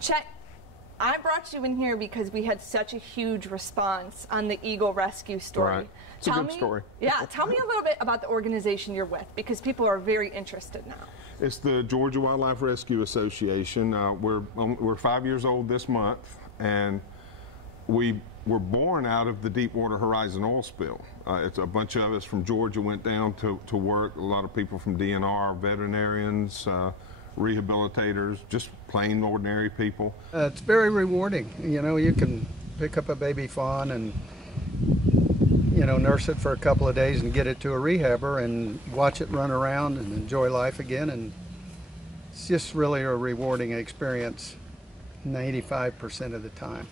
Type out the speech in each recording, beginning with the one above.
Chet, I brought you in here because we had such a huge response on the Eagle rescue story. Right. It's a good story. Yeah, tell me a little bit about the organization you're with, because people are very interested now. It's the Georgia Wildlife Rescue Association. We're 5 years old this month, and we were born out of the Deepwater Horizon oil spill. It's a bunch of us from Georgia went down to work. A lot of people from DNR, veterinarians, rehabilitators, just plain ordinary people. It's very rewarding. You know, you can pick up a baby fawn and, you know, nurse it for a couple of days and get it to a rehabber and watch it run around and enjoy life again. And it's just really a rewarding experience 95% of the time.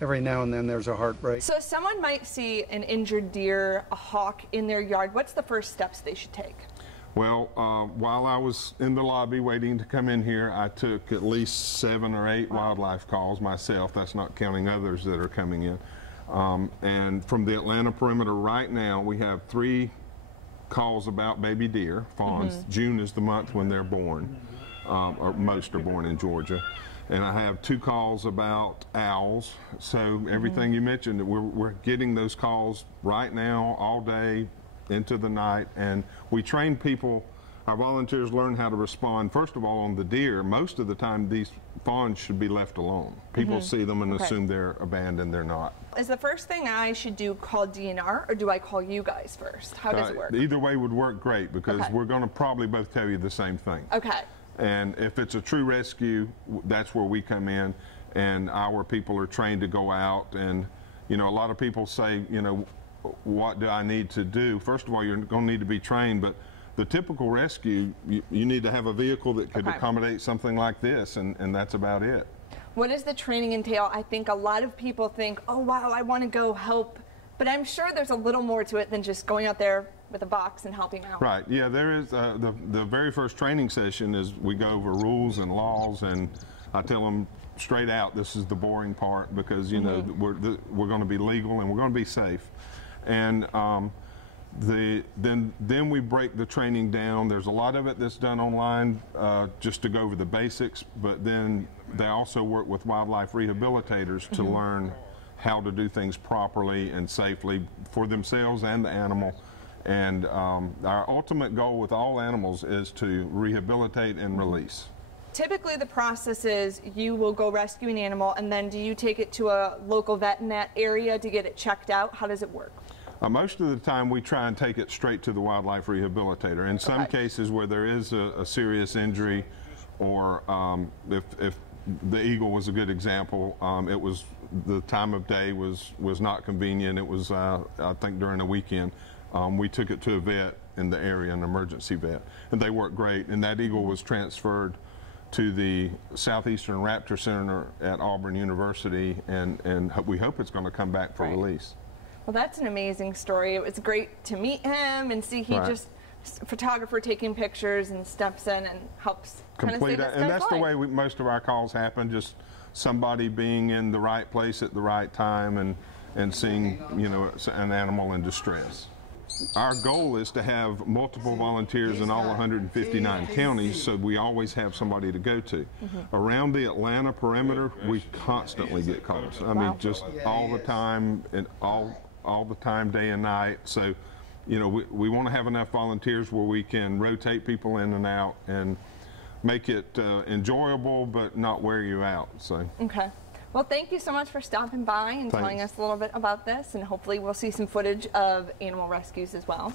Every now and then there's a heartbreak. So someone might see an injured deer, a hawk in their yard. What's the first steps they should take? Well, while I was in the lobby waiting to come in here, I took at least 7 or 8 wildlife calls myself. That's not counting others that are coming in. And from the Atlanta perimeter right now, we have 3 calls about baby deer, fawns. June is the month when they're born, or most are born in Georgia. And I have 2 calls about owls. So everything you mentioned, we're getting those calls right now, all day, into the night, and we train people. Our volunteers learn how to respond, first of all, on the deer. Most of the time these fawns should be left alone. People see them and assume they're abandoned. They're not. Is the first thing I should do call DNR, or do I call you guys first? How does it work? Either way would work great, because we're going to probably both tell you the same thing. Okay. And if it's a true rescue, that's where we come in, and our people are trained to go out. And you know, a lot of people say, you know, what do I need to do? First of all, you're going to need to be trained, but the typical rescue, you need to have a vehicle that could accommodate something like this, and that's about it. What does the training entail? I think a lot of people think, oh wow, I want to go help, but I'm sure there's a little more to it than just going out there with a box and helping out. Right, yeah, there is. The very first training session is we go over rules and laws, and I tell them straight out, this is the boring part, because you know, we're going to be legal and we're going to be safe. And then we break the training down. There's a lot of it that's done online just to go over the basics, but then they also work with wildlife rehabilitators to learn how to do things properly and safely for themselves and the animal. And our ultimate goal with all animals is to rehabilitate and release. Typically the process is you will go rescue an animal, and then do you take it to a local vet in that area to get it checked out? How does it work? Most of the time we try and take it straight to the wildlife rehabilitator. In some cases where there is a serious injury, or if the eagle was a good example, it was the time of day was not convenient. It was I think during a weekend. We took it to a vet in the area, an emergency vet, and they worked great. And that eagle was transferred to the Southeastern Raptor Center at Auburn University, and we hope it's going to come back for release. Well, that's an amazing story. It was great to meet him and see he just photographer taking pictures and steps in and helps complete it. And that's the way most of our calls happen, just somebody being in the right place at the right time and seeing, you know, an animal in distress. Our goal is to have multiple volunteers in all 159 counties, so we always have somebody to go to. Around the Atlanta perimeter, we constantly get calls. I mean, just all the time, and all the time, day and night. So, you know, we want to have enough volunteers where we can rotate people in and out and make it enjoyable, but not wear you out. So. Okay. Well, thank you so much for stopping by and telling us a little bit about this, and hopefully we'll see some footage of animal rescues as well.